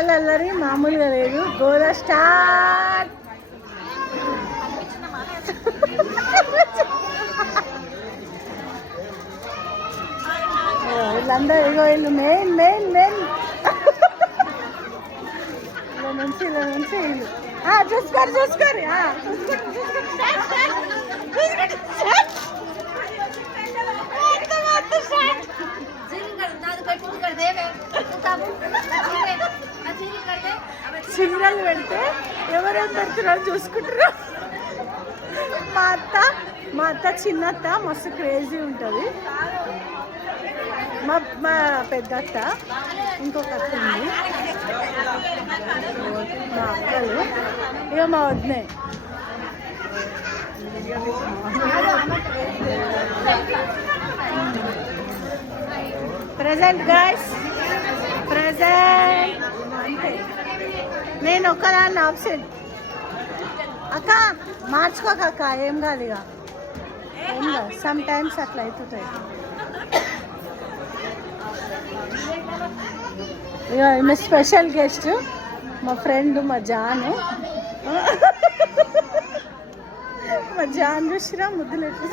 వాళ్ళ అల్లరి మామూలుగా లేదు. గోదా స్టార్ట్. వీళ్ళందరూ ఇగో వీళ్ళు మెయిన్ మెయిన్ మెయిన్ ఇలా నుంచి వీళ్ళు చూసుకోరు చూసుకోరు సింగల్ పెడితే ఎవరెవరు పెడుతున్నారు చూసుకుంటారు. మా అత్త చిన్నత్త మస్తు క్రేజీ ఉంటుంది. మా పెద్ద అత్త ఇంకొక అత్త ఉంది. మా అక్కలు ఇక మా వదినే. Present guys present. నేను ఒక్కదాన్ని ఆబ్సెంట్. అక్క మార్చుకోక అక్క, ఏం కాదు ఇక, ఏం కాదు. సమ్ టైమ్స్ అట్లా అవుతుంటాయి. ఇక ఈమె స్పెషల్ గెస్ట్ మా ఫ్రెండ్ మా జాను. మా జాన్ చూసిరా ముద్దులు ఎట్లా